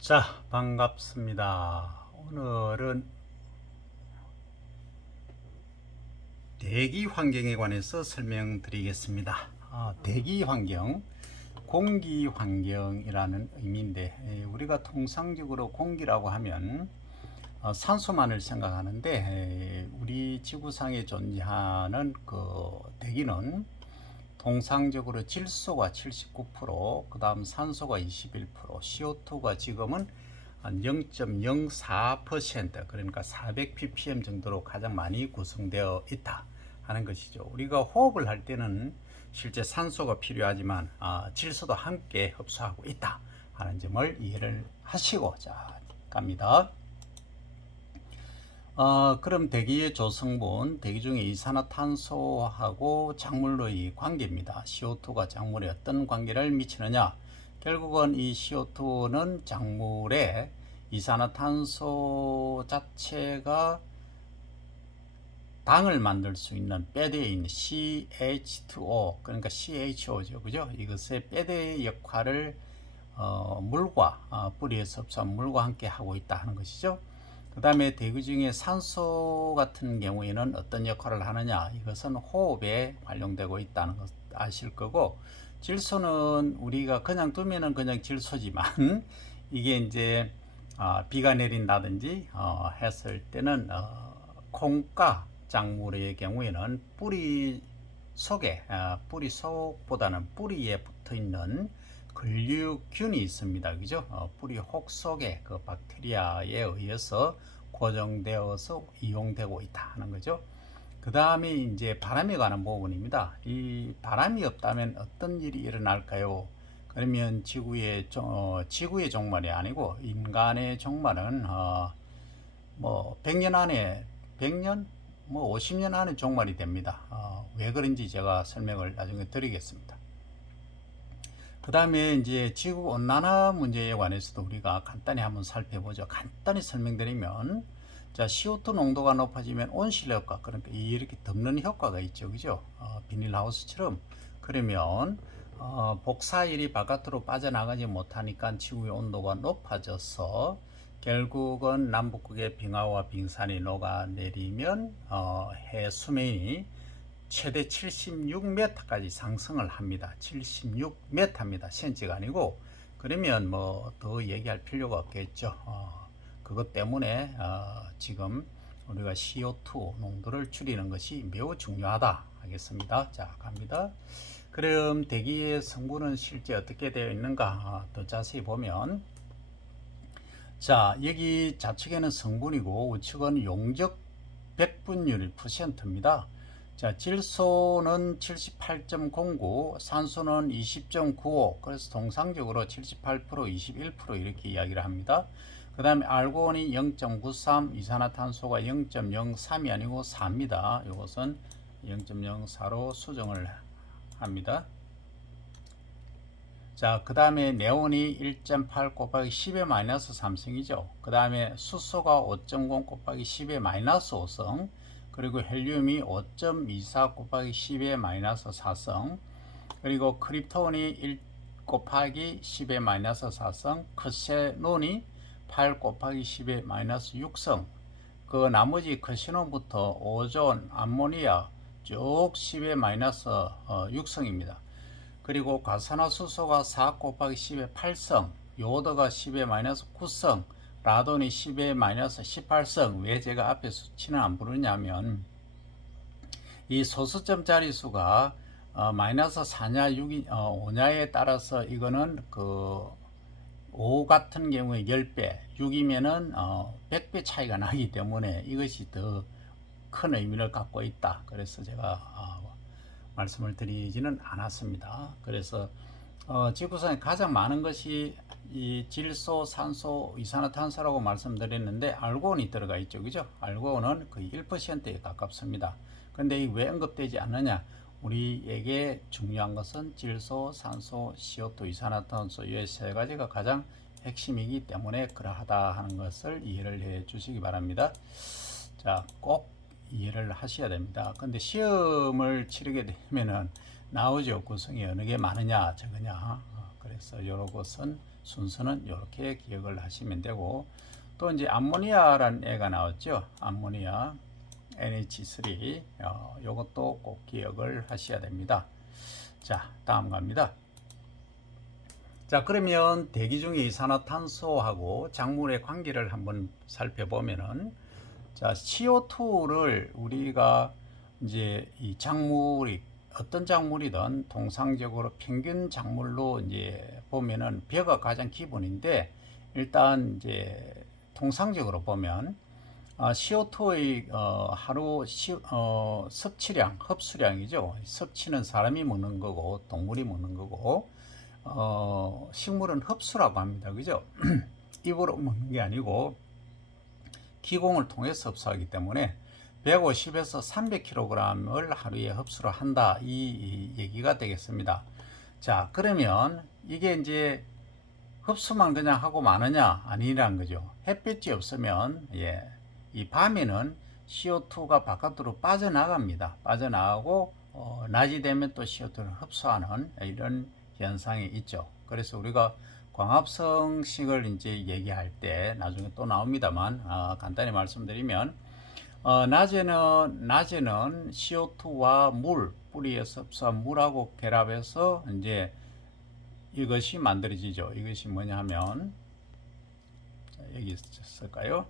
자, 반갑습니다. 오늘은 대기 환경에 관해서 설명드리겠습니다. 대기 환경, 공기 환경이라는 의미인데, 우리가 통상적으로 공기라고 하면 산소만을 생각하는데, 우리 지구상에 존재하는 그 대기는 통상적으로 질소가 79%, 그 다음 산소가 21%, CO2가 지금은 한 0.04%, 그러니까 400 ppm 정도로 가장 많이 구성되어 있다 하는 것이죠. 우리가 호흡을 할 때는 실제 산소가 필요하지만 질소도 함께 흡수하고 있다 하는 점을 이해를 하시고, 자, 갑니다. 그럼 대기의 조성분, 대기 중에 이산화탄소하고 작물의 관계입니다. CO2가 작물에 어떤 관계를 미치느냐? 결국은 이 CO2는 작물에 이산화탄소 자체가 당을 만들 수 있는 배대에 있는 CH2O, 그러니까 CHO죠, 그죠? 이것의 배대의 역할을 물과 뿌리에서 흡수한 물과 함께 하고 있다 하는 것이죠. 그 다음에 대기 중에 산소 같은 경우에는 어떤 역할을 하느냐, 이것은 호흡에 활용되고 있다는 것 아실 거고, 질소는 우리가 그냥 두면은 그냥 질소지만 이게 이제 비가 내린다든지 했을 때는 콩가 작물의 경우에는 뿌리 속보다는 뿌리에 붙어 있는 근류균이 있습니다. 그죠? 뿌리 혹 속에 그 박테리아에 의해서 고정되어서 이용되고 있다 하는 거죠. 그 다음에 이제 바람에 관한 부분입니다. 이 바람이 없다면 어떤 일이 일어날까요? 그러면 지구의 종말이 아니고 인간의 종말은 뭐 100년 안에 100년 뭐 50년 안에 종말이 됩니다. 왜 그런지 제가 설명을 나중에 드리겠습니다. 그 다음에 이제 지구 온난화 문제에 관해서도 우리가 간단히 한번 살펴보죠. 간단히 설명드리면, 자, CO2 농도가 높아지면 온실 효과, 그러니까 이렇게 덮는 효과가 있죠, 그죠? 비닐하우스처럼. 그러면 복사일이 바깥으로 빠져나가지 못하니까 지구의 온도가 높아져서 결국은 남북극의 빙하와 빙산이 녹아내리면 해수면이 최대 76m까지 상승을 합니다. 76m입니다. 센치가 아니고. 그러면 뭐 더 얘기할 필요가 없겠죠. 그것 때문에 지금 우리가 CO2 농도를 줄이는 것이 매우 중요하다 하겠습니다. 자, 갑니다. 그럼 대기의 성분은 실제 어떻게 되어 있는가 더 자세히 보면, 자, 여기 좌측에는 성분이고 우측은 용적 백분율 %입니다. 자, 질소는 78.09, 산소는 20.95, 그래서 통상적으로 78%, 21% 이렇게 이야기를 합니다. 그 다음에 알고온이 0.93, 이산화탄소가 0.03이 아니고 4입니다. 이것은 0.04로 수정을 합니다. 자, 그 다음에 네온이 1.8 곱하기 10의 마이너스 3성이죠. 그 다음에 수소가 5.0 곱하기 10의 마이너스 5성, 그리고 헬륨이 5.24 곱하기 10의 마이너스 4성, 그리고 크립톤이 1 곱하기 10의 마이너스 4성, 크세논이 8 곱하기 10의 마이너스 6성, 그 나머지 크시논부터 오존, 암모니아 쭉 10의 마이너스 6성입니다. 그리고 과산화수소가 4 곱하기 10의 8성, 요오드가 10의 마이너스 9성, 라돈이 10의 마이너스 18성. 왜 제가 앞에 수치는 안 부르냐면, 이 소수점 자리수가 마이너스 4냐 6이 5냐에 따라서 이거는 그 5 같은 경우에 10배, 6이면은 100배 차이가 나기 때문에 이것이 더 큰 의미를 갖고 있다. 그래서 제가 말씀을 드리지는 않았습니다. 그래서 지구상에 가장 많은 것이 이 질소, 산소, 이산화탄소라고 말씀드렸는데 알고온이 들어가 있죠, 그죠? 알고온은 거의 1%에 가깝습니다. 근데 왜 언급되지 않느냐? 우리에게 중요한 것은 질소, 산소, CO2, 이산화탄소 이 세 가지가 가장 핵심이기 때문에 그러하다 하는 것을 이해를 해 주시기 바랍니다. 자, 꼭 이해를 하셔야 됩니다. 근데 시험을 치르게 되면은 나오죠. 구성이 어느 게 많으냐, 적으냐. 그래서 이런 것은 순서는 이렇게 기억을 하시면 되고, 또 이제 암모니아라는 애가 나왔죠. 암모니아 NH3 요것도 꼭 기억을 하셔야 됩니다. 자, 다음 갑니다. 자, 그러면 대기 중의 이산화탄소하고 작물의 관계를 한번 살펴보면은, 자, CO2를 우리가 이제 이 작물이 어떤 작물이든 통상적으로 평균 작물로 이제 보면은 벼가 가장 기본인데, 일단 이제 통상적으로 보면 CO2의 하루 섭취량, 흡수량이죠. 섭취는 사람이 먹는 거고 동물이 먹는 거고, 식물은 흡수라고 합니다. 그죠? 입으로 먹는 게 아니고 기공을 통해서 흡수하기 때문에 150에서 300kg을 하루에 흡수를 한다, 이 얘기가 되겠습니다. 자, 그러면 이게 이제 흡수만 그냥 하고 마느냐? 아니라는 거죠. 햇빛이 없으면 이 밤에는 CO2가 바깥으로 빠져나갑니다. 빠져나가고 낮이 되면 또 CO2를 흡수하는 이런 현상이 있죠. 그래서 우리가 광합성식을 이제 얘기할 때 나중에 또 나옵니다만, 간단히 말씀드리면 낮에는 CO2와 물, 뿌리에서 흡수한 물하고 결합해서 이제 이것이 만들어지죠. 이것이 뭐냐 하면, 여기 쓸까요?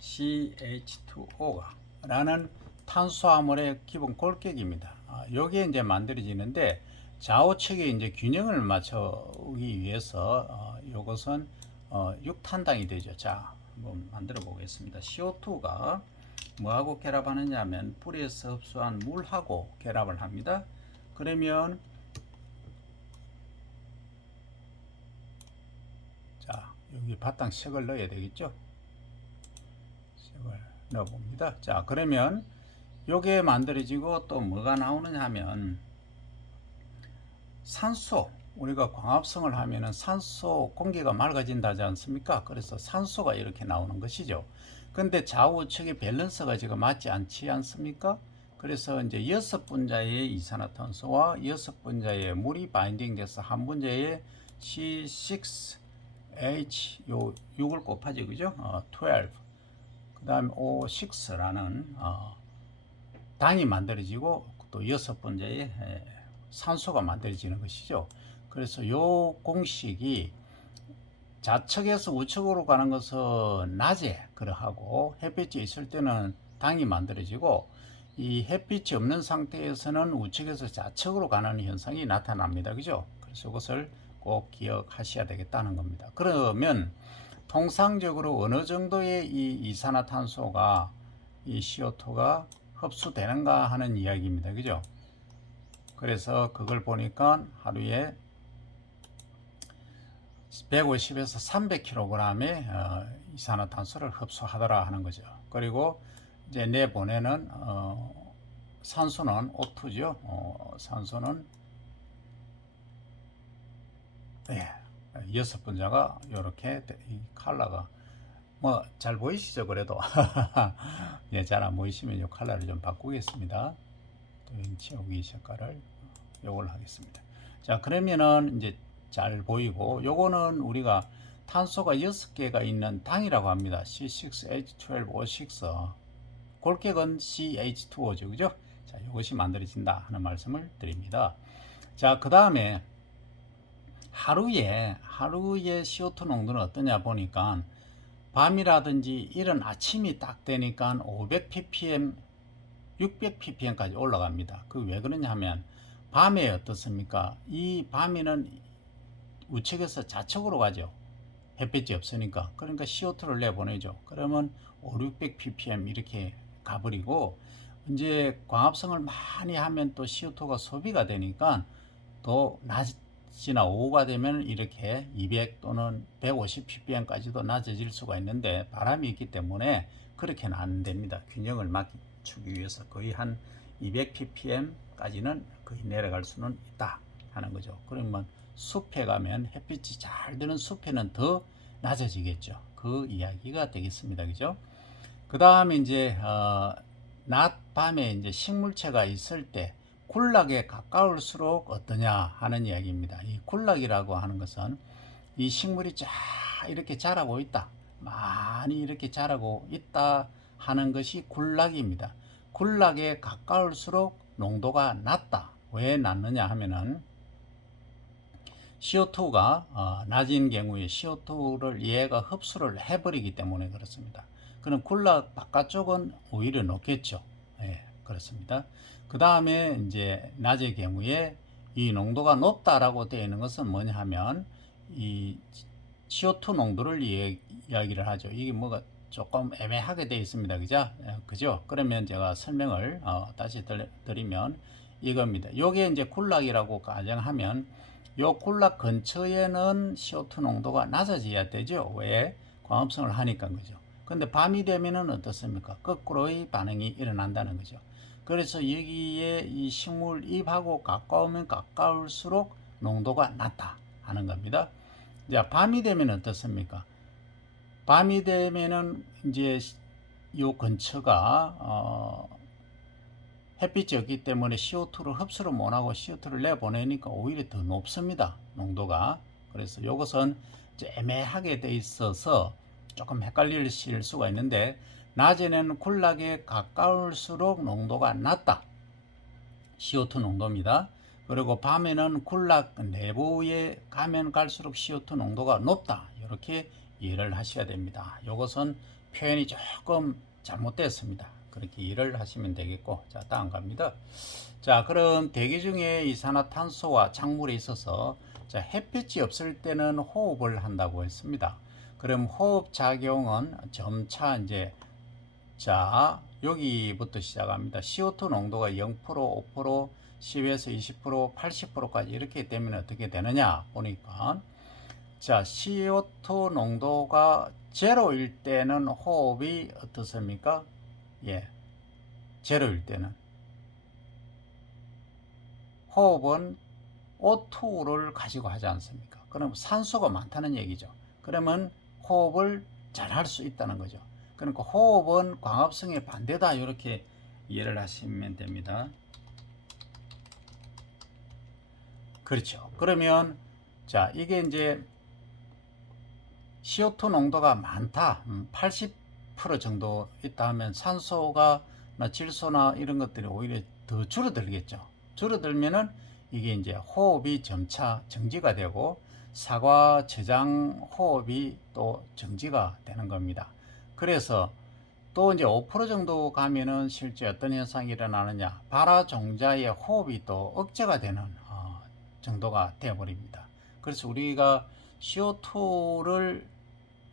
CH2O가 라는 탄수화물의 기본 골격입니다. 여기에 이제 만들어지는데, 좌우측에 이제 균형을 맞추기 위해서 이것은 6탄당이 되죠. 자, 한번 만들어 보겠습니다. CO2가 뭐하고 결합하느냐 하면 뿌리에서 흡수한 물하고 결합을 합니다. 그러면 자, 여기 바탕색을 넣어야 되겠죠. 색을 넣어 봅니다. 자, 그러면 요게 만들어지고 또 뭐가 나오느냐 하면 산소, 우리가 광합성을 하면은 산소 공기가 맑아진다지 않습니까? 그래서 산소가 이렇게 나오는 것이죠. 근데 좌우측의 밸런스가 지금 맞지 않지 않습니까? 그래서 이제 6분자의 이산화탄소와 6분자의 물이 바인딩 돼서 한 분자의 C6H 요 6을 곱하지, 그죠? 12. 그다음 O6라는 당이 만들어지고 또 6분자의 산소가 만들어지는 것이죠. 그래서 요 공식이 좌측에서 우측으로 가는 것은 낮에 그러하고 햇빛이 있을 때는 당이 만들어지고, 이 햇빛이 없는 상태에서는 우측에서 좌측으로 가는 현상이 나타납니다. 그죠? 그래서 이것을 꼭 기억하셔야 되겠다는 겁니다. 그러면 통상적으로 어느 정도의 이 이산화탄소가 이 CO2가 흡수되는가 하는 이야기입니다. 그죠? 그래서 그걸 보니까 하루에 150에서 300kg의 이산화탄소를 흡수하더라 하는 거죠. 그리고 이제 내보내는 산소는 O2죠. 산소는 6분자가 이렇게 이 컬러가 뭐 잘 보이시죠? 그래도 잘 안 보이시면 이 컬러를 좀 바꾸겠습니다. 또 채우기 색깔을 요걸 하겠습니다. 자, 그러면은 이제 잘 보이고, 요거는 우리가 탄소가 6개가 있는 당이라고 합니다. C6H12O6. 골격은 CH2O죠. 그죠? 자, 이것이 만들어진다 하는 말씀을 드립니다. 자, 그 다음에 하루에 CO2 농도는 어떠냐 보니까, 밤이라든지 이런 아침이 딱 되니까 500ppm, 600ppm까지 올라갑니다. 그 왜 그러냐 하면, 밤에 어떻습니까? 이 밤에는 우측에서 좌측으로 가죠. 햇빛이 없으니까. 그러니까 CO2를 내보내죠. 그러면 5, 600ppm 이렇게 가버리고, 이제 광합성을 많이 하면 또 CO2가 소비가 되니까 또 낮이나 오후가 되면 이렇게 200 또는 150ppm까지도 낮아질 수가 있는데, 바람이 있기 때문에 그렇게는 안 됩니다. 균형을 맞추기 위해서 거의 한 200ppm까지는 거의 내려갈 수는 있다 하는 거죠. 그러면 숲에 가면 햇빛이 잘 드는 숲에는 더 낮아지겠죠. 그 이야기가 되겠습니다. 그죠? 그 다음에 이제 낮 밤에 이제 식물체가 있을 때 군락에 가까울수록 어떠냐 하는 이야기입니다. 이 군락이라고 하는 것은 이 식물이 쫙 이렇게 자라고 있다, 많이 이렇게 자라고 있다 하는 것이 군락입니다. 군락에 가까울수록 농도가 낮다. 왜 낮느냐 하면은 CO2가 낮은 경우에 CO2를 얘가 흡수를 해버리기 때문에 그렇습니다. 그럼 군락 바깥쪽은 오히려 높겠죠. 예, 그렇습니다. 그 다음에 이제 낮의 경우에 이 농도가 높다라고 되어 있는 것은 뭐냐 하면 이 CO2 농도를 이야기를 하죠. 이게 뭐가 조금 애매하게 되어 있습니다. 그죠? 그러면 제가 설명을 다시 드리면 이겁니다. 요게 이제 군락이라고 가정하면 요 군락 근처에는 CO2 농도가 낮아져야 되죠. 왜? 광합성을 하니까 그죠. 근데 밤이 되면은 어떻습니까? 거꾸로의 반응이 일어난다는 거죠. 그래서 여기에 이 식물 잎하고 가까우면 가까울수록 농도가 낮다 하는 겁니다. 자, 밤이 되면 어떻습니까? 밤이 되면은 이제 요 근처가 햇빛이 없기 때문에 CO2를 흡수를 못하고 CO2를 내보내니까 오히려 더 높습니다. 농도가. 그래서 이것은 애매하게 돼 있어서 조금 헷갈리실 수가 있는데 낮에는 군락에 가까울수록 농도가 낮다. CO2 농도입니다. 그리고 밤에는 군락 내부에 가면 갈수록 CO2 농도가 높다. 이렇게 이해를 하셔야 됩니다. 이것은 표현이 조금 잘못됐습니다. 그렇게 이해를 하시면 되겠고, 자, 다음 갑니다. 자, 그럼 대기 중에 이산화탄소와 작물에 있어서 자, 햇빛이 없을 때는 호흡을 한다고 했습니다. 그럼 호흡 작용은 점차 이제 자, 여기부터 시작합니다. CO2 농도가 0%, 5%, 10에서 20%, 80%까지 이렇게 되면 어떻게 되느냐 보니까 자, CO2 농도가 제로일 때는 호흡이 어떻습니까? 예, 제로일 때는 호흡은 O2를 가지고 하지 않습니까? 그럼 산소가 많다는 얘기죠. 그러면 호흡을 잘 할 수 있다는 거죠. 그러니까 호흡은 광합성의 반대다 이렇게 이해를 하시면 됩니다. 그렇죠. 그러면 자, 이게 이제 CO2 농도가 많다, 80% 정도 있다 하면 산소가 질소나 이런 것들이 오히려 더 줄어들겠죠. 줄어들면은 이게 이제 호흡이 점차 정지가 되고 사과 저장 호흡이 또 정지가 되는 겁니다. 그래서 또 이제 5% 정도 가면은 실제 어떤 현상이 일어나느냐, 발화종자의 호흡이 또 억제가 되는 정도가 되어버립니다. 그래서 우리가 CO2를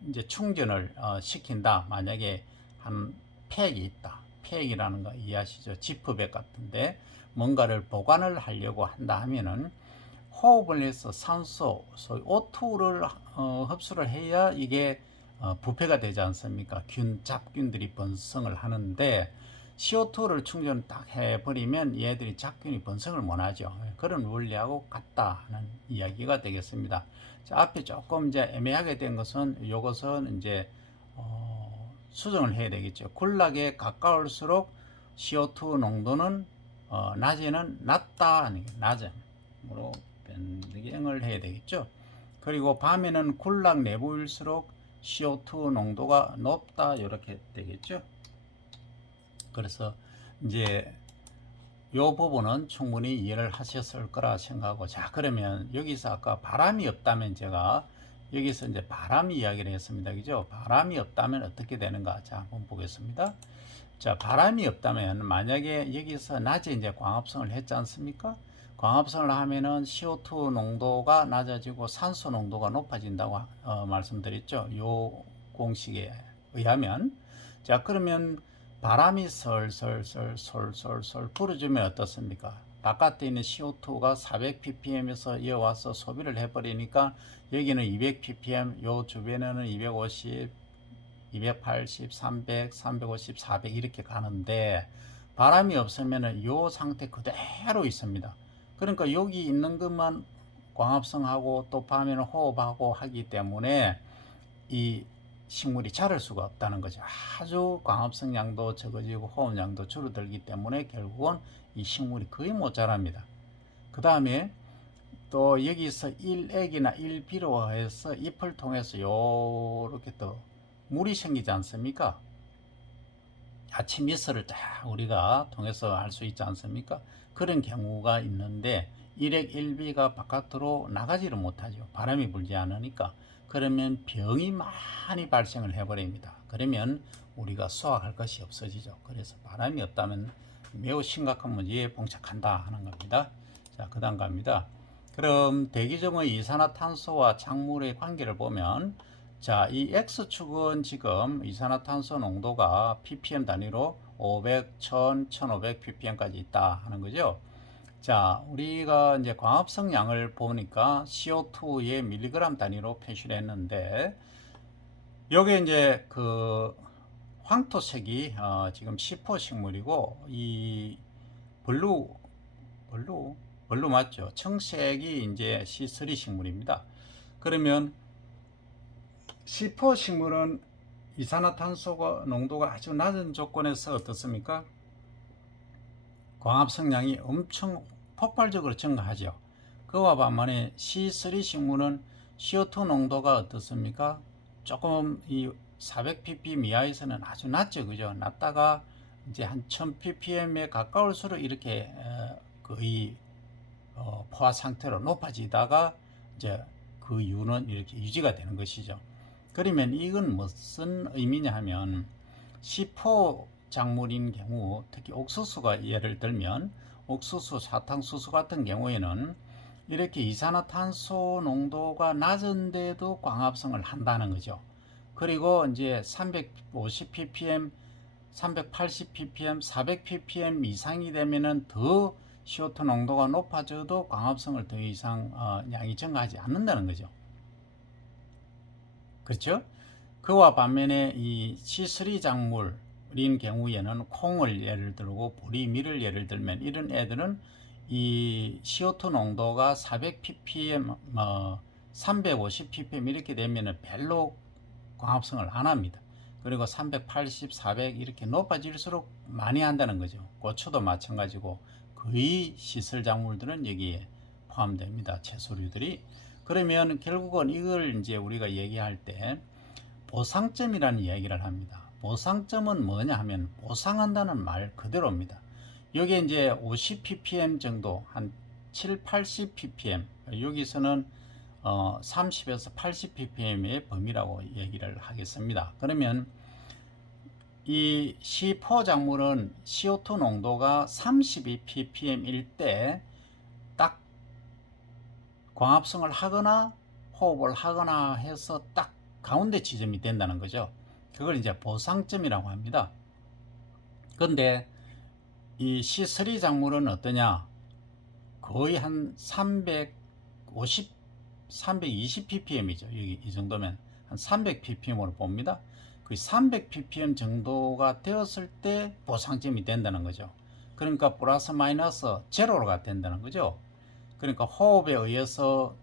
이제 충전을 시킨다. 만약에 한 팩이 있다. 팩이라는 거 이해하시죠? 지프백 같은데 뭔가를 보관을 하려고 한다 하면은 호흡을 해서 산소, 소위 O2를 흡수를 해야 이게 부패가 되지 않습니까? 잡균들이 번성을 하는데 CO2를 충전 딱 해버리면 얘들이 잡균이 번성을 못하죠. 그런 원리하고 같다는 이야기가 되겠습니다. 자, 앞에 조금 이제 애매하게 된 것은 이것은 이제 수정을 해야 되겠죠. 군락에 가까울수록 CO2 농도는 낮에는 낮다, 낮음으로 변경을 해야 되겠죠. 그리고 밤에는 군락 내부일수록 CO2 농도가 높다 이렇게 되겠죠. 그래서 이제 이 부분은 충분히 이해를 하셨을 거라 생각하고, 자, 그러면 여기서 아까 바람이 없다면 제가 여기서 이제 바람 이야기를 했습니다. 그죠? 바람이 없다면 어떻게 되는가? 자, 한번 보겠습니다. 자, 바람이 없다면 만약에 여기서 낮에 이제 광합성을 했지 않습니까? 광합성을 하면은 CO2 농도가 낮아지고 산소 농도가 높아진다고 말씀드렸죠. 요 공식에 의하면. 자, 그러면 바람이 솔솔 불어주면 어떻습니까? 바깥에 있는 CO2가 400ppm에서 이어와서 소비를 해버리니까 여기는 200ppm, 요 주변에는 250, 280, 300, 350, 400 이렇게 가는데 바람이 없으면 요 상태 그대로 있습니다. 그러니까 여기 있는 것만 광합성하고 또 밤에는 호흡하고 하기 때문에 이 식물이 자랄 수가 없다는 거죠. 아주 광합성 양도 적어지고 호흡량도 줄어들기 때문에 결국은 이 식물이 거의 못 자랍니다. 그 다음에 또 여기서 1액이나 1비로 해서 잎을 통해서 요렇게 또 물이 생기지 않습니까? 아침 이슬을 딱 우리가 통해서 알 수 있지 않습니까? 그런 경우가 있는데 1액 1비가 바깥으로 나가지를 못하죠. 바람이 불지 않으니까. 그러면 병이 많이 발생을 해버립니다. 그러면 우리가 수확할 것이 없어지죠. 그래서 바람이 없다면 매우 심각한 문제에 봉착한다 하는 겁니다. 자, 그 다음 갑니다. 그럼 대기점의 이산화탄소와 작물의 관계를 보면, 자, 이 X축은 지금 이산화탄소 농도가 ppm 단위로 500, 1000, 1500 ppm까지 있다 하는 거죠. 자, 우리가 이제 광합성 양을 보니까 CO2의 밀리그램 단위로 표시를 했는데, 요게 이제 그 황토색이 지금 C4 식물이고, 이 블루 맞죠? 청색이 이제 C3 식물입니다. 그러면 C4 식물은 이산화탄소 농도가 아주 낮은 조건에서 어떻습니까? 광합성량이 엄청 폭발적으로 증가하죠. 그와 반면에 C3 식물은 CO2 농도가 어떻습니까? 조금 이 400ppm 이하에서는 아주 낮죠. 그죠? 낮다가 이제 한 1000ppm에 가까울수록 이렇게 거의 포화 상태로 높아지다가 이제 그 이유는 이렇게 유지가 되는 것이죠. 그러면 이건 무슨 의미냐 하면 C4 작물인 경우, 특히 옥수수가 예를 들면 옥수수, 사탕수수 같은 경우에는 이렇게 이산화탄소 농도가 낮은데도 광합성을 한다는 거죠. 그리고 이제 350ppm, 380ppm, 400ppm 이상이 되면은 더 CO2 농도가 높아져도 광합성을 더 이상 양이 증가하지 않는다는 거죠. 그렇죠? 그와 반면에 이 C3 작물인 경우에는 콩을 예를 들고 보리, 밀을 예를 들면 이런 애들은 이 CO2 농도가 400ppm, 350ppm 이렇게 되면은 별로 광합성을 안 합니다. 그리고 380, 400 이렇게 높아질수록 많이 한다는 거죠. 고추도 마찬가지고 거의 시설 작물들은 여기에 포함됩니다. 채소류들이. 그러면 결국은 이걸 이제 우리가 얘기할 때 보상점이라는 이야기를 합니다. 보상점은 뭐냐 하면 보상한다는 말 그대로입니다. 여기에 이제 50ppm 정도, 한 7, 80ppm, 여기서는 30에서 80ppm의 범위라고 얘기를 하겠습니다. 그러면 이 C4 작물은 CO2 농도가 32ppm일 때 딱 광합성을 하거나 호흡을 하거나 해서 딱 가운데 지점이 된다는 거죠. 그걸 이제 보상점이라고 합니다. 근데 이 C3 작물은 어떠냐? 거의 한 320ppm이죠. 여기 이 정도면 한 300ppm으로 봅니다. 그 300ppm 정도가 되었을 때 보상점이 된다는 거죠. 그러니까 플러스 마이너스 제로가 된다는 거죠. 그러니까 호흡에 의해서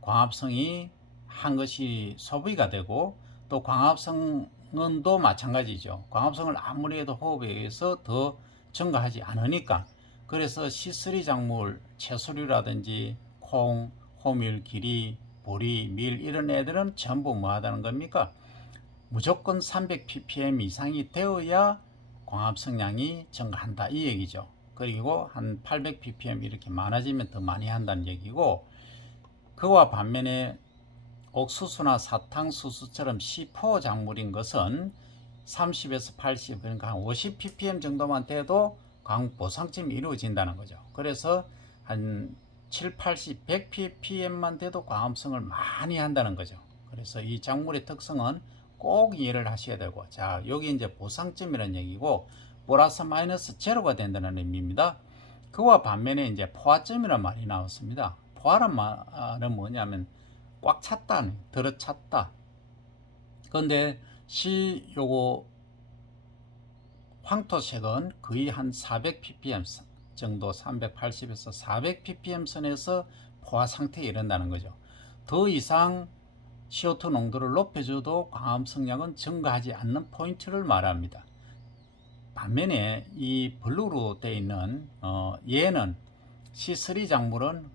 광합성이 한 것이 소비가 되고, 또 광합성은 또 마찬가지죠. 광합성을 아무리 해도 호흡에 의해서 더 증가하지 않으니까. 그래서 C3 작물, 채소류라든지 콩, 호밀, 기리, 보리, 밀 이런 애들은 전부 뭐 하다는 겁니까? 무조건 300ppm 이상이 되어야 광합성량이 증가한다 이 얘기죠. 그리고 한 800ppm 이렇게 많아지면 더 많이 한다는 얘기고, 그와 반면에 옥수수나 사탕수수처럼 C4 작물인 것은 30에서 80, 그러니까 한 50ppm 정도만 돼도 보상점이 이루어진다는 거죠. 그래서 한 7, 80, 100ppm만 돼도 광합성을 많이 한다는 거죠. 그래서 이 작물의 특성은 꼭 이해를 하셔야 되고, 자, 여기 이제 보상점이라는 얘기고, 플러스 마이너스 제로가 된다는 의미입니다. 그와 반면에 이제 포화점이라는 말이 나왔습니다. 포화란 말은 뭐냐면 꽉 찼다, 들어찼다. 그런데 요거 황토색은 거의 한 400ppm 정도, 380에서 400ppm 선에서 포화 상태에 이른다는 거죠. 더 이상 CO2 농도를 높여줘도 광합 성량은 증가하지 않는 포인트를 말합니다. 반면에 이 블루로 되어 있는 얘는 C3 작물은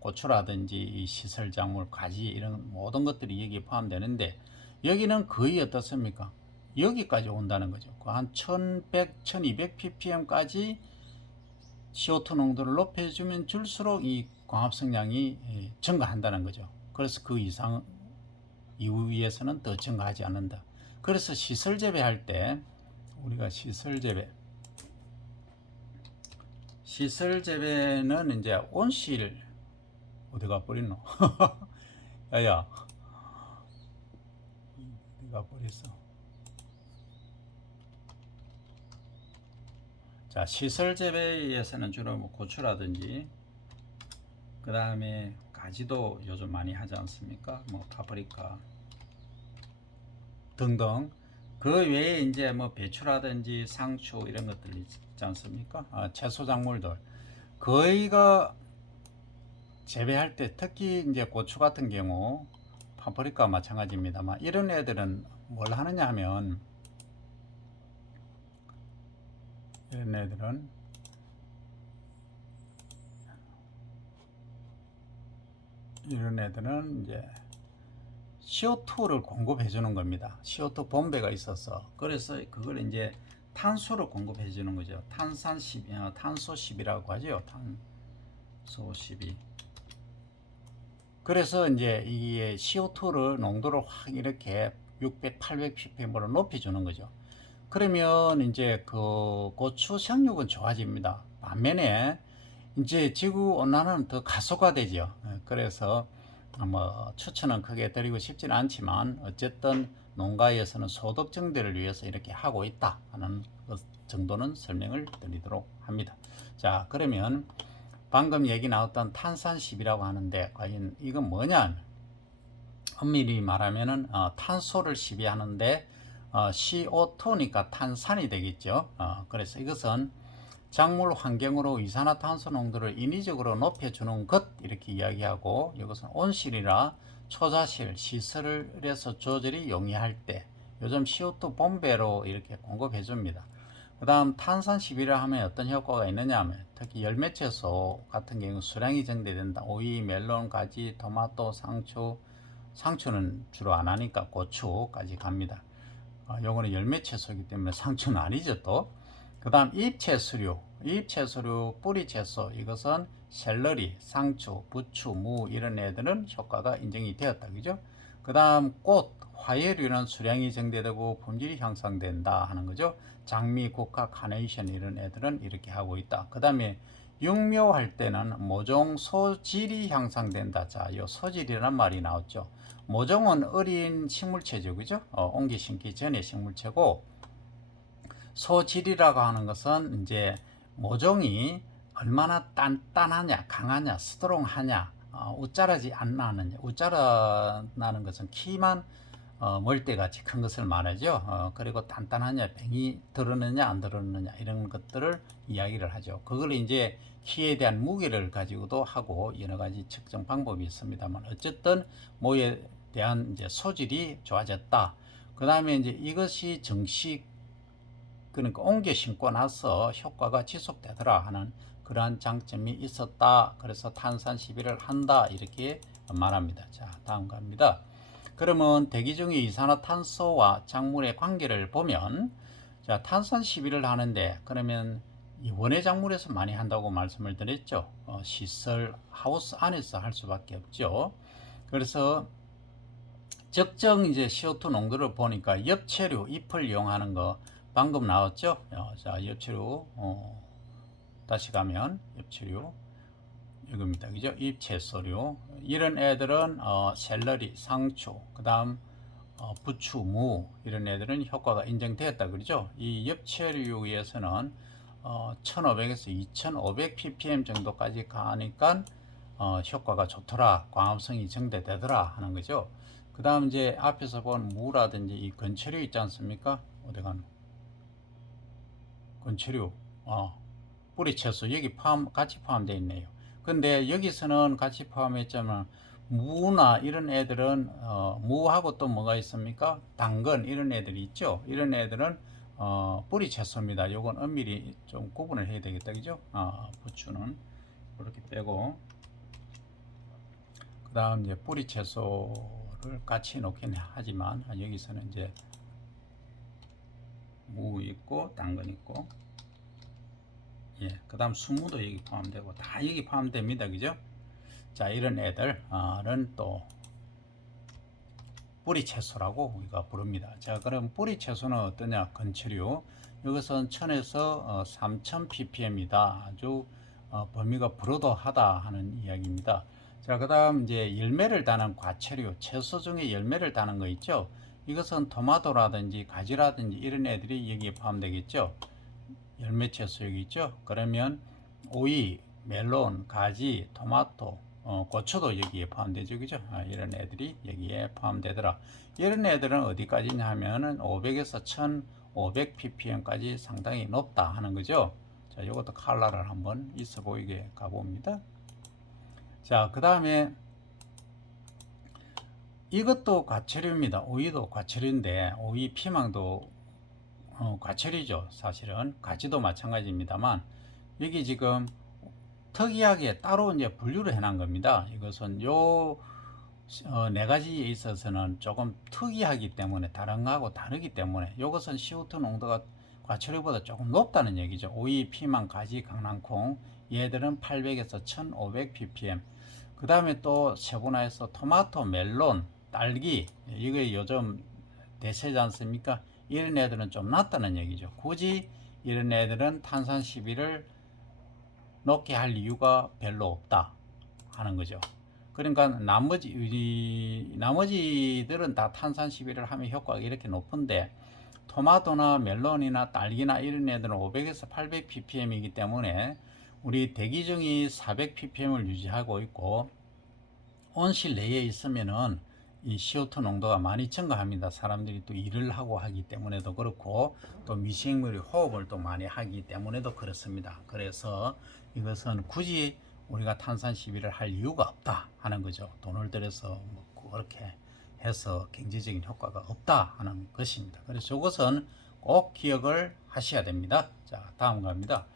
고추라든지 시설 작물, 가지 이런 모든 것들이 여기에 포함되는데 여기는 거의 어떻습니까? 여기까지 온다는 거죠. 한 1100, 1200 ppm까지 CO2 농도를 높여주면 줄수록 이 광합 성량이 증가한다는 거죠. 그래서 그 이상 이후에서는 더 증가하지 않는다. 그래서 시설 재배할 때 우리가 시설 재배는 이제 온실 어디가 버렸노? 야야 어디가 버렸어? 자, 시설 재배에서는 주로 뭐 고추라든지 그 다음에 가지도 요즘 많이 하지 않습니까? 뭐 파프리카 등등. 그 외에 이제 뭐 배추라든지 상추 이런 것들 있지 않습니까? 채소 작물들 거의가 재배할 때 특히 이제 고추 같은 경우 파프리카 마찬가지입니다만 이런 애들은 뭘 하느냐 하면 이런 애들은 이제 CO2를 공급해 주는 겁니다. CO2 bom배가 있어서 그래서 그걸 이제 탄소를 공급해 주는 거죠. 탄소 10이라고 하죠. 탄소 12. 그래서 이제 이게 CO2를 농도를 확 이렇게 600, 800 ppm으로 높여 주는 거죠. 그러면 이제 그 고추 생육은 좋아집니다. 반면에 이제 지구 온난화는 더 가속화되죠. 그래서 뭐 추천은 크게 드리고 싶지는 않지만 어쨌든 농가에서는 소득 증대를 위해서 이렇게 하고 있다 하는 정도는 설명을 드리도록 합니다. 자, 그러면 방금 얘기 나왔던 탄산10이라고 하는데 과연 이건 뭐냐? 엄밀히 말하면은 탄소를 10이 하는데 CO2니까 탄산이 되겠죠. 그래서 이것은 작물 환경으로 이산화탄소 농도를 인위적으로 높여주는 것 이렇게 이야기하고 이것은 온실이나 초자실 시설에서 조절이 용이할 때 요즘 CO2 bom배로 이렇게 공급해 줍니다. 그 다음 탄산 11을 하면 어떤 효과가 있느냐 하면 특히 열매채소 같은 경우 수량이 증대된다. 오이, 멜론, 가지, 토마토, 상추는 주로 안 하니까 고추까지 갑니다. 요거는 열매채소이기 때문에 상추는 아니죠 또. 그 다음 잎채소류, 뿌리채소 이것은 샐러리, 상추, 부추, 무 이런 애들은 효과가 인정이 되었다. 그죠? 그 다음 꽃, 화예류는 수량이 증대되고 품질이 향상된다 하는 거죠. 장미, 국화, 카네이션 이런 애들은 이렇게 하고 있다. 그 다음에 육묘할 때는 모종 소질이 향상된다. 자, 요 소질이란 말이 나왔죠. 모종은 어린 식물체죠. 그죠? 옮기 심기 전에 식물체고 소질이라고 하는 것은 이제 모종이 얼마나 단단하냐, 강하냐, 스트롱하냐, 웃자라지 않나느냐. 웃자라는 것은 키만 멀대같이 큰 것을 말하죠. 그리고 단단하냐, 병이 들었느냐, 안 들었느냐 이런 것들을 이야기를 하죠. 그걸 이제 키에 대한 무게를 가지고도 하고 여러 가지 측정 방법이 있습니다만 어쨌든 모에 대한 이제 소질이 좋아졌다. 그 다음에 이제 이것이 정식 그러니까 옮겨 심고 나서 효과가 지속되더라 하는 그러한 장점이 있었다. 그래서 탄산 시비를 한다 이렇게 말합니다. 자, 다음 갑니다. 그러면 대기 중의 이산화탄소와 작물의 관계를 보면 자, 탄산 시비를 하는데 그러면 이 원예 작물에서 많이 한다고 말씀을 드렸죠. 시설 하우스 안에서 할 수밖에 없죠. 그래서 적정 이제 CO2 농도를 보니까 엽채류 잎을 이용하는 거 방금 나왔죠. 자, 엽채류 다시 가면 엽채류 이겁니다. 그죠? 잎채소류 이런 애들은 샐러리, 상추, 그 다음 부추, 무 이런 애들은 효과가 인정되었다 그러죠. 이 엽채류에서는 1500에서 2500 ppm 정도까지 가니까 효과가 좋더라, 광합성이 증대되더라 하는 거죠. 그 다음 이제 앞에서 본 무라든지 이 건체류 있지 않습니까? 어디 가노? 건체류, 뿌리채소 여기 같이 포함되어 있네요. 근데 여기서는 같이 포함했지만 무나 이런 애들은 무하고 또 뭐가 있습니까? 당근 이런 애들이 있죠. 이런 애들은 뿌리 채소입니다. 요건 엄밀히 좀 구분을 해야 되겠다, 그죠? 부추는 이렇게 빼고, 그 다음 이제 뿌리 채소를 같이 넣긴 하지만 여기서는 이제 무 있고 당근 있고, 예, 그 다음 순무도 여기 포함되고 다 여기 포함됩니다, 그죠? 자, 이런 애들은 또 뿌리 채소라고 우리가 부릅니다. 자, 그럼 뿌리 채소는 어떠냐? 건체류. 이것은 1000에서 3000 ppm이다. 아주 범위가 브로드하다 하는 이야기입니다. 자, 그 다음 이제 열매를 다는 과체류, 채소 중에 열매를 다는 거 있죠? 이것은 토마토라든지 가지라든지 이런 애들이 여기에 포함되겠죠? 열매 채소 여기 있죠? 그러면 오이, 멜론, 가지, 토마토, 고추도 여기에 포함되죠, 그죠? 이런 애들이 여기에 포함되더라. 이런 애들은 어디까지냐 하면은 500에서 1500 ppm까지 상당히 높다 하는 거죠. 자, 이것도 칼라를 한번 있어 보이게 가봅니다. 자, 그 다음에 이것도 과체류입니다. 오이도 과체류인데, 오이 피망도 과체류죠. 사실은 가지도 마찬가지입니다만, 여기 지금 특이하게 따로 이제 분류를 해놓은 겁니다. 이것은 요 네 가지에 있어서는 조금 특이하기 때문에 다른 거하고 다르기 때문에 이것은 CO2 농도가 과체류보다 조금 높다는 얘기죠. 오이, 피망, 가지, 강낭콩 얘들은 800에서 1500 ppm. 그 다음에 또 세분화해서 토마토, 멜론, 딸기 이게 요즘 대세지 않습니까? 이런 애들은 좀 낮다는 얘기죠. 굳이 이런 애들은 탄산 11을 높게 할 이유가 별로 없다 하는 거죠. 그러니까 나머지들은 다 탄산 시비를 하면 효과가 이렇게 높은데, 토마토나 멜론이나 딸기나 이런 애들은 500에서 800 ppm이기 때문에 우리 대기중이 400 ppm을 유지하고 있고, 온실 내에 있으면은 이 CO2 농도가 많이 증가합니다. 사람들이 또 일을 하고 하기 때문에도 그렇고, 또 미생물이 호흡을 또 많이 하기 때문에도 그렇습니다. 그래서 이것은 굳이 우리가 탄산 시비를 할 이유가 없다 하는 거죠. 돈을 들여서 뭐 그렇게 해서 경제적인 효과가 없다 하는 것입니다. 그래서 이것은 꼭 기억을 하셔야 됩니다. 자, 다음 갑니다.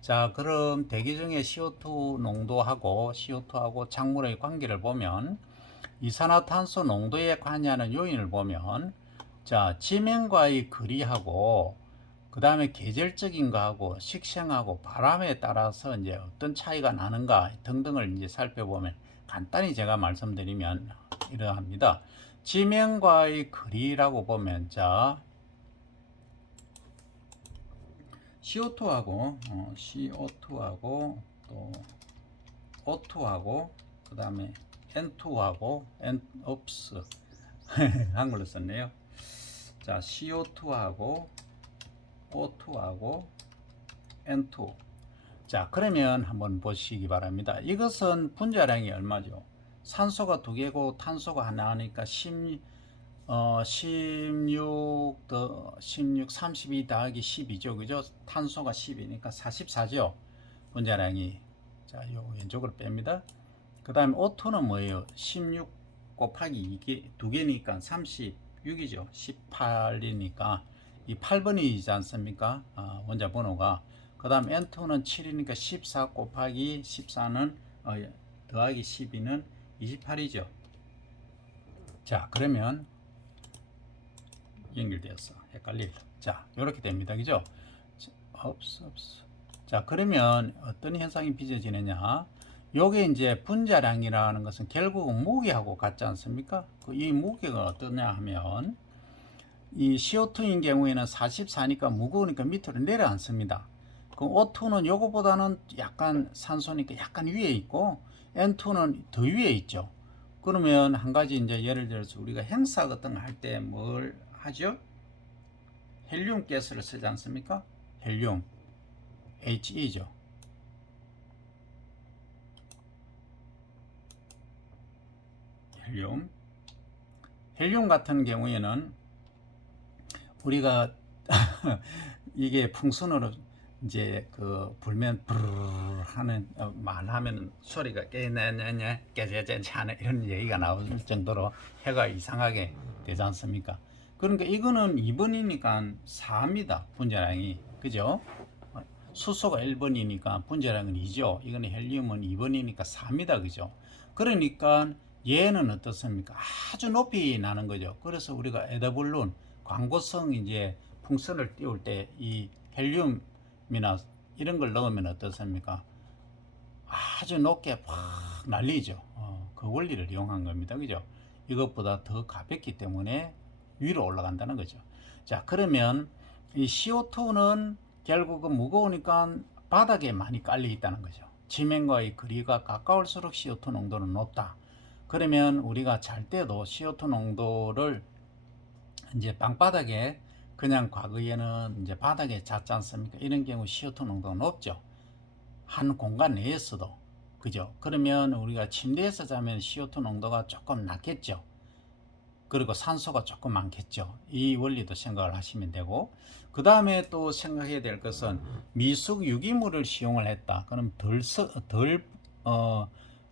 자, 그럼 대기 중에 CO2 농도하고 CO2하고 작물의 관계를 보면, 이산화탄소 농도에 관여하는 요인을 보면, 자, 지면과의 거리하고 그 다음에 계절적인 거하고 식생하고 바람에 따라서 이제 어떤 차이가 나는가 등등을 이제 살펴보면, 간단히 제가 말씀드리면 이러합니다. 지면과의 거리라고 보면, 자, CO2하고 CO2하고 또 O2하고 그 다음에 N2하고 옵스 한글로 썼네요. 자, CO2하고 O2하고 N2. 자, 그러면 한번 보시기 바랍니다. 이것은 분자량이 얼마죠? 산소가 2개고 탄소가 하나니까 16 32 더하기 12죠. 그죠? 탄소가 10이니까 44죠. 분자량이. 자, 요 왼쪽으로 뺍니다. 그 다음에 O2는 뭐예요? 16 곱하기 2개니까 36이죠. 18이니까 이 8번이지 않습니까? 원자 번호가. 그 다음 N2는 7이니까 14 곱하기 14는 더하기 12는 28이죠. 자, 그러면 연결되었어. 헷갈릴. 자, 이렇게 됩니다. 그죠? 자, 그러면 어떤 현상이 빚어지느냐? 요게 이제 분자량이라는 것은 결국은 무게하고 같지 않습니까? 이 무게가 어떠냐 하면, 이 CO2인 경우에는 44니까 무거우니까 밑으로 내려앉습니다. 그럼 O2는 요거보다는 약간 산소니까 약간 위에 있고, N2는 더 위에 있죠. 그러면 한 가지 이제 예를 들어서 우리가 행사 같은 거 할 때 뭘 하죠? 헬륨 가스를 쓰지 않습니까? 헬륨 HE죠. 헬륨 같은 경우에는 우리가 이게 풍선으로 이제 그 불면 브르르 하는 말하면 소리가 깨냐냐냐 깨재재하는 이런 얘기가 나올 정도로 해가 이상하게 되지 않습니까? 그러니까 이거는 2번이니까 4입니다. 분자량이. 그죠? 수소가 1번이니까 분자량은 2죠. 이거는 헬륨은 2번이니까 4입니다. 그죠? 그러니까 얘는 어떻습니까? 아주 높이 나는 거죠. 그래서 우리가 에더블룬 광고성 이제 풍선을 띄울 때 이 헬륨이나 이런 걸 넣으면 어떻습니까? 아주 높게 확 날리죠. 그 원리를 이용한 겁니다. 그죠? 이것보다 더 가볍기 때문에 위로 올라간다는 거죠. 자, 그러면 이 CO2는 결국은 무거우니까 바닥에 많이 깔려 있다는 거죠. 지면과의 거리가 가까울수록 CO2 농도는 높다. 그러면 우리가 잘 때도 CO2 농도를 이제 방바닥에 그냥 과거에는 이제 바닥에 잤지 않습니까? 이런 경우 CO2 농도가 높죠. 한 공간 내에서도. 그죠? 그러면 우리가 침대에서 자면 CO2 농도가 조금 낮겠죠. 그리고 산소가 조금 많겠죠. 이 원리도 생각을 하시면 되고, 그 다음에 또 생각해야 될 것은 미숙 유기물을 시용을 했다. 그럼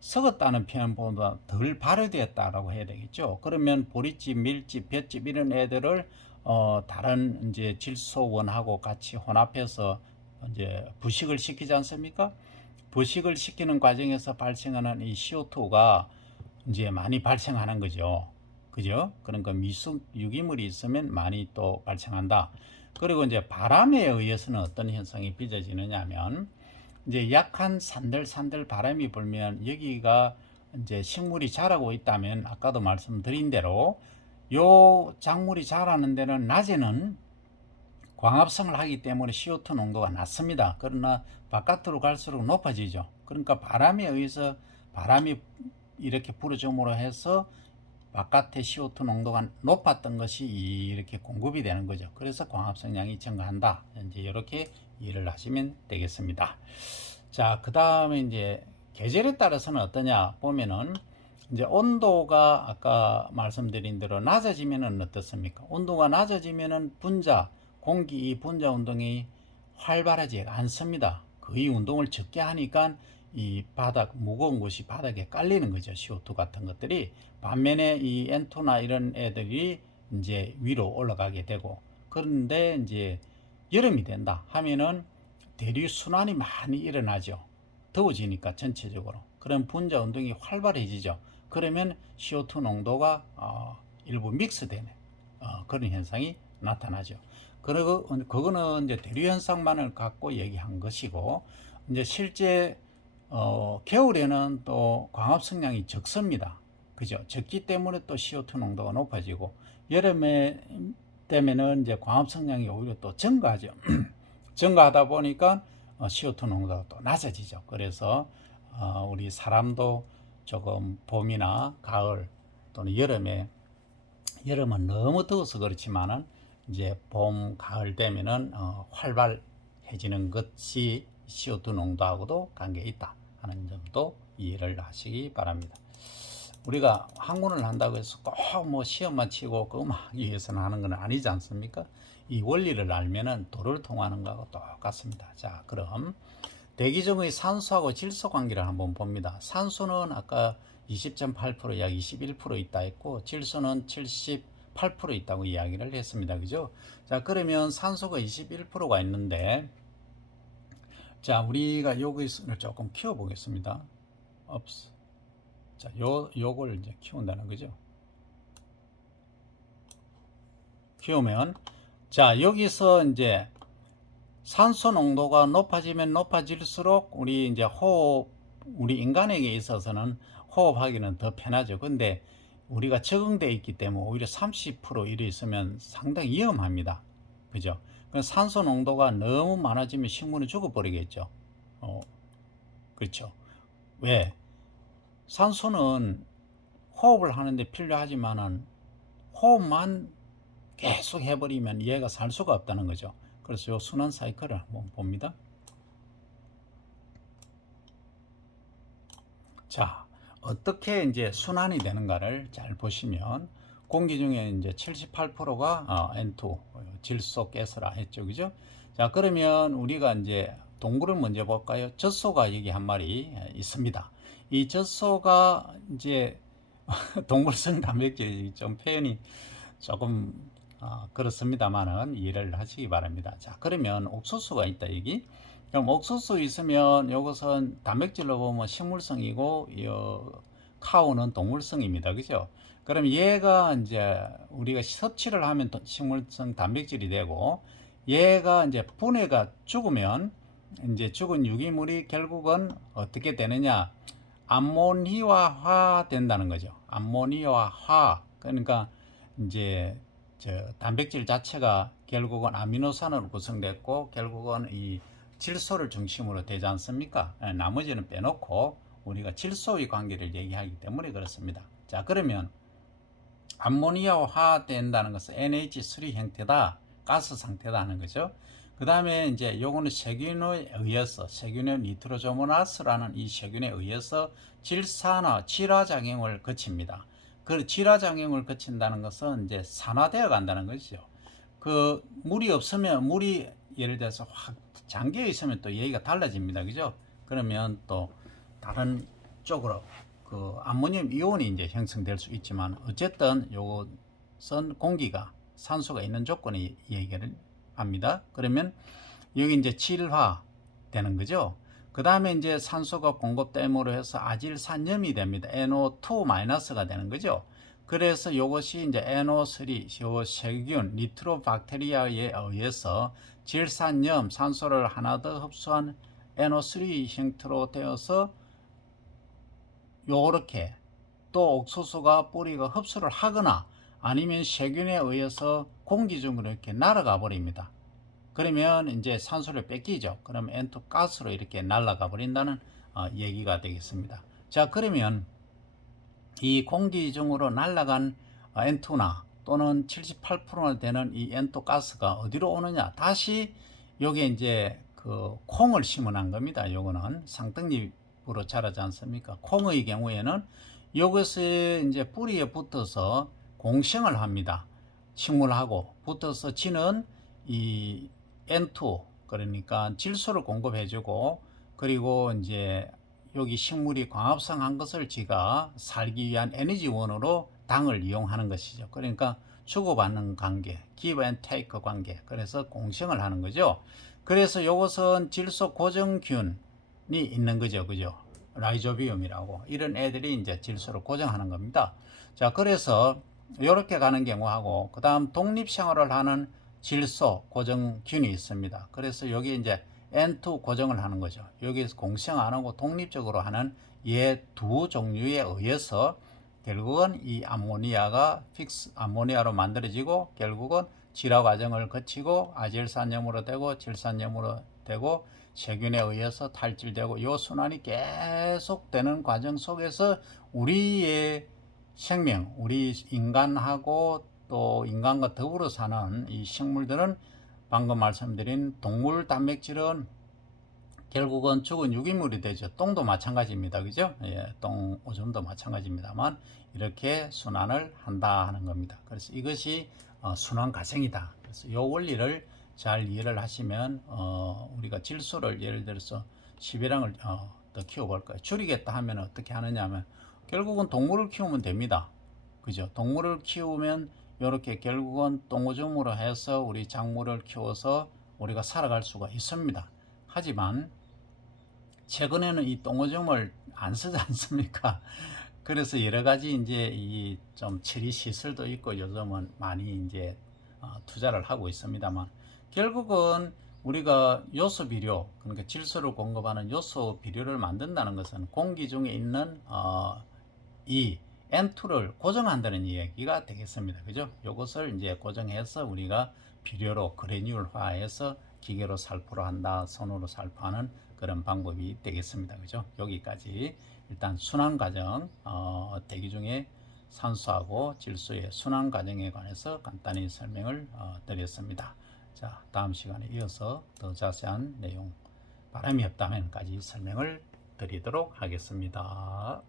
썩었다는 표현보다 덜 발효되었다라고 해야 되겠죠. 그러면 보리집, 밀집, 볏집 이런 애들을 다른 이제 질소원하고 같이 혼합해서 이제 부식을 시키지 않습니까? 부식을 시키는 과정에서 발생하는 이 CO2가 이제 많이 발생하는 거죠. 그죠? 그러니까 미숙 유기물이 있으면 많이 또 발생한다. 그리고 이제 바람에 의해서는 어떤 현상이 빚어지느냐 하면 이제 약한 산들산들 바람이 불면 여기가 이제 식물이 자라고 있다면 아까도 말씀드린 대로 요 작물이 자라는 데는 낮에는 광합성을 하기 때문에 CO2 농도가 낮습니다. 그러나 바깥으로 갈수록 높아지죠. 그러니까 바람에 의해서 바람이 이렇게 불어줌으로 해서 바깥의 CO2 농도가 높았던 것이 이렇게 공급이 되는 거죠. 그래서 광합성량이 증가한다. 이제 이렇게 이해를 하시면 되겠습니다. 자, 그 다음에 이제 계절에 따라서는 어떠냐 보면은 이제 온도가 아까 말씀드린 대로 낮아지면은 어떻습니까? 온도가 낮아지면은 공기 분자 운동이 활발하지 않습니다. 거의 운동을 적게 하니까 이 무거운 것이 바닥에 깔리는 거죠. CO2 같은 것들이. 반면에 이 N2나 이런 애들이 이제 위로 올라가게 되고, 그런데 이제 여름이 된다 하면은 대류 순환이 많이 일어나죠. 더워지니까 전체적으로. 그럼 분자 운동이 활발해지죠. 그러면 CO2 농도가 일부 믹스되는 그런 현상이 나타나죠. 그리고 그거는 이제 대류 현상만을 갖고 얘기한 것이고, 이제 실제 겨울에는 또 광합성량이 적습니다. 그죠? 적기 때문에 또 CO2 농도가 높아지고, 여름에 되면은 이제 광합성량이 오히려 또 증가하죠. 증가하다 보니까 CO2 농도가 또 낮아지죠. 그래서 우리 사람도 조금 봄이나 가을 또는 여름은 너무 더워서 그렇지만은 이제 봄, 가을 되면은 활발해지는 것이 CO2 농도하고도 관계가 있다 하는 점도 이해를 하시기 바랍니다. 우리가 학문을 한다고 해서 꼭 뭐 시험만 치고 그것만 하기 위해서는 하는 건 아니지 않습니까? 이 원리를 알면은 도를 통하는 거하고 똑같습니다. 자, 그럼 대기 중의 산소하고 질소 관계를 한번 봅니다. 산소는 아까 20.8% 약 21% 있다 했고, 질소는 78% 있다고 이야기를 했습니다. 그죠? 자, 그러면 산소가 21%가 있는데, 자, 우리가 요것을 조금 키워 보겠습니다. 자, 요걸 이제 키운다는 거죠. 키우면, 자, 여기서 이제 산소 농도가 높아지면 높아질수록 우리 이제 우리 인간에게 있어서는 호흡하기는 더 편하죠. 근데 우리가 적응되어 있기 때문에 오히려 30% 이래 있으면 상당히 위험합니다. 그죠? 산소 농도가 너무 많아지면 식물은 죽어버리겠죠. 그렇죠. 왜? 산소는 호흡을 하는데 필요하지만은 호흡만 계속 해버리면 얘가 살 수가 없다는 거죠. 그래서 이 순환 사이클을 한번 봅니다. 자, 어떻게 이제 순환이 되는가를 잘 보시면, 공기 중에 이제 78%가 N2 질소 가스라 했죠, 그죠? 자, 그러면 우리가 이제 동물을 먼저 볼까요? 젖소가 여기 한 마리 있습니다. 이 젖소가 이제 동물성 단백질이 좀 표현이 조금 그렇습니다만은 이해를 하시기 바랍니다. 자, 그러면 옥수수가 있다 여기. 그럼 옥수수 있으면 이것은 단백질로 보면 식물성이고 카우는 동물성입니다. 그죠? 그럼 얘가 이제 우리가 섭취를 하면 식물성 단백질이 되고 얘가 이제 분해가 죽으면 이제 죽은 유기물이 결국은 어떻게 되느냐? 암모니화화 된다는 거죠. 암모니화화. 그러니까 이제 단백질 자체가 결국은 아미노산으로 구성됐고 결국은 이 질소를 중심으로 되지 않습니까? 나머지는 빼놓고 우리가 질소의 관계를 얘기하기 때문에 그렇습니다. 자, 그러면 암모니아화 된다는 것은 NH3 형태다, 가스 상태다 하는 거죠. 그 다음에 이제 요거는 세균에 의해서 세균의 니트로조모나스라는 이 세균에 의해서 질산화, 질화작용을 거칩니다. 그 질화작용을 거친다는 것은 이제 산화되어 간다는 것이죠. 그 물이 없으면 물이 예를 들어서 확 잠겨 있으면 또 얘기가 달라집니다. 그죠? 그러면 또 다른 쪽으로 그 암모늄 이온이 이제 형성될 수 있지만 어쨌든 요것은 공기가 산소가 있는 조건이 얘기를 합니다. 그러면 여기 이제 질화 되는 거죠. 그 다음에 이제 산소가 공급됨으로 해서 아질산염이 됩니다. NO2-가 되는 거죠. 그래서 이것이 이제 NO3, 요 세균, 니트로박테리아에 의해서 질산염, 산소를 하나 더 흡수한 NO3 형태로 되어서 요렇게 또 옥수수가 뿌리가 흡수를 하거나 아니면 세균에 의해서 공기 중으로 이렇게 날아가 버립니다. 그러면 이제 산소를 뺏기죠. 그럼 N2 가스로 이렇게 날아가 버린다는 얘기가 되겠습니다. 자, 그러면 이 공기 중으로 날아간 N2나 또는 78%나 되는 이 N2 가스가 어디로 오느냐? 다시 요게 이제 그 콩을 심어놓은 겁니다. 요거는 상등잎으로 자라지 않습니까? 콩의 경우에는 이것이 이제 뿌리에 붙어서 공생을 합니다. 식물하고 붙어서 지는 이 N2, 그러니까 질소를 공급해주고, 그리고 이제 여기 식물이 광합성한 것을 지가 살기 위한 에너지원으로 당을 이용하는 것이죠. 그러니까 주고받는 관계, give and take 관계. 그래서 공생을 하는 거죠. 그래서 이것은 질소 고정균이 있는 거죠. 그죠? 라이조비움이라고. 이런 애들이 이제 질소를 고정하는 겁니다. 자, 그래서 이렇게 가는 경우하고, 그 다음 독립생활을 하는 질소 고정균이 있습니다. 그래서 여기 이제 N2 고정을 하는 거죠. 여기서 공생 안 하고 독립적으로 하는 얘 두 종류에 의해서 결국은 이 암모니아가 암모니아로 만들어지고 결국은 질화 과정을 거치고 아질산염으로 되고 질산염으로 되고 세균에 의해서 탈질되고 이 순환이 계속되는 과정 속에서 우리의 생명, 우리 인간하고 또 인간과 더불어 사는 이 식물들은 방금 말씀드린 동물 단백질은 결국은 죽은 유기물이 되죠. 똥도 마찬가지입니다. 그죠? 예, 똥, 오줌도 마찬가지입니다만 이렇게 순환을 한다 하는 겁니다. 그래서 이것이 순환 과정이다. 그래서 이 원리를 잘 이해를 하시면 우리가 질소를 예를 들어서 11항을 더 키워볼까요? 줄이겠다 하면 어떻게 하느냐 하면 결국은 동물을 키우면 됩니다. 그죠? 동물을 키우면 이렇게 결국은 똥오줌으로 해서 우리 작물을 키워서 우리가 살아갈 수가 있습니다. 하지만 최근에는 이 똥오줌을 안 쓰지 않습니까? 그래서 여러 가지 이제 이 좀 처리 시설도 있고 요즘은 많이 이제 투자를 하고 있습니다만 결국은 우리가 요소 비료, 그러니까 질소를 공급하는 요소 비료를 만든다는 것은 공기 중에 있는 이 N2를 고정한다는 이야기가 되겠습니다. 그죠? 요것을 이제 고정해서 우리가 비료로 그래뉴얼화해서 기계로 살포를 한다, 손으로 살포하는 그런 방법이 되겠습니다. 그죠? 여기까지 일단 순환 과정, 대기 중에 산소하고 질소의 순환 과정에 관해서 간단히 설명을 드렸습니다. 자, 다음 시간에 이어서 더 자세한 내용, 바람이 없다면까지 설명을 드리도록 하겠습니다.